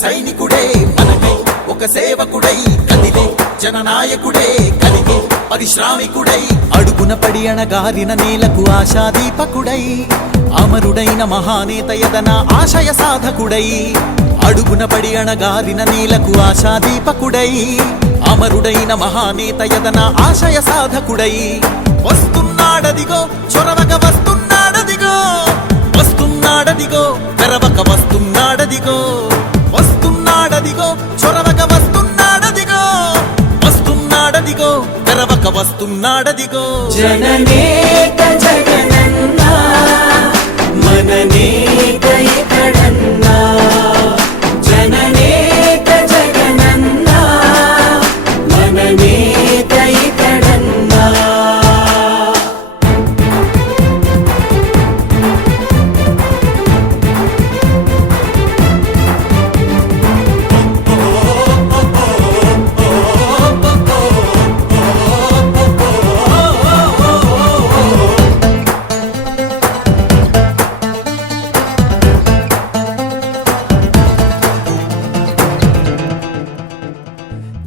సైనికుడే మనకై ఒక సేవకుడై కదిలే జననాయకుడే కలిగే పరిశ్రామికుడై అడుగున పడి అణగారిన నేలకు ఆశాదీపకుడై అమరుడైన మహానేత యదన ఆశయ సాధకుడై అడుగున పడి అణగారిన నేలకు ఆశాదీపకుడై అమరుడైన మహానేత యదన ఆశయ సాధకుడై వస్తున్నాడదిగో చొరవక వస్తున్నాడదిగో వస్తున్నాడదిగో తెరవక వస్తున్నాడదిగో వస్తున్నాడదిగో చొరవక వస్తున్నాడదిగో వస్తున్నాడదిగో తెరవక వస్తున్నాడదిగో జననేత జగనన్నా మననేత ఇతడన్నా జననేత జగనన్నా మననేత ఇతడన్నా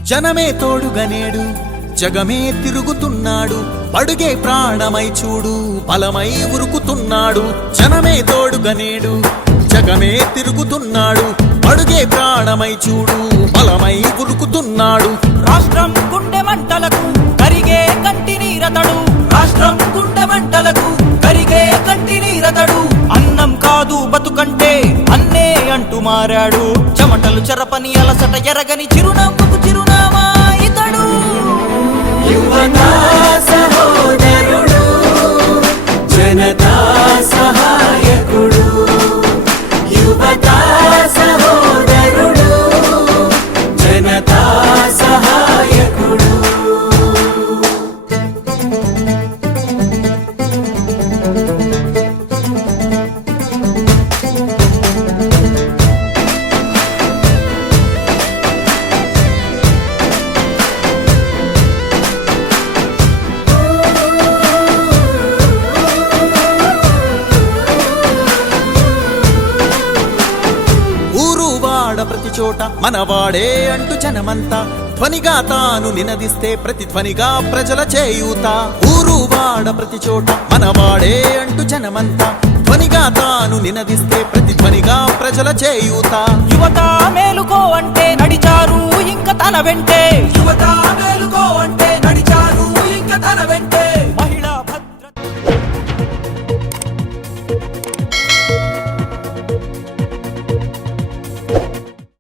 జనమే తోడుగనేడు జగమే తిరుగుతున్నాడు అడుగే ప్రాణమై చూడు బలమై ఉరుకుతున్నాడు జనమే తోడుగనేడు జగమే తిరుగుతున్నాడు అడుగే ప్రాణమై చూడు బలమై ఉరుకుతున్నాడు రాష్ట్రం గుండె మంటలకు కరిగే కంటి నీరతడు రాష్ట్రం గుండె మంటలకు కరిగే కంటి నీరతడు అన్నం కాదు బతుకంటే అన్నే అంటూ మారాడు చెమటలు చెరపని అలసట ఎరగని చిరునవ్వుకు చిరునామా ఇతడు యువతా సహోదరుడు జనతా సహాయకుడు యువతా సహోదరుడు జనతా సహాయకుడు ప్రతి చోట మనవాడే అంటూ జనమంతా ధ్వనిగా తాను నినదిస్తే ప్రతిధ్వనిగా ప్రజల చేయూత ఊరు వాడ ప్రతి చోట మనవాడే అంటూ జనమంతా ధ్వనిగా తాను నినదిస్తే ప్రతిధ్వనిగా ప్రజల చేయూత యువత మేలుకో అంటే నడిచారు ఇంక తన వెంటే యువత మేలుకో అంటే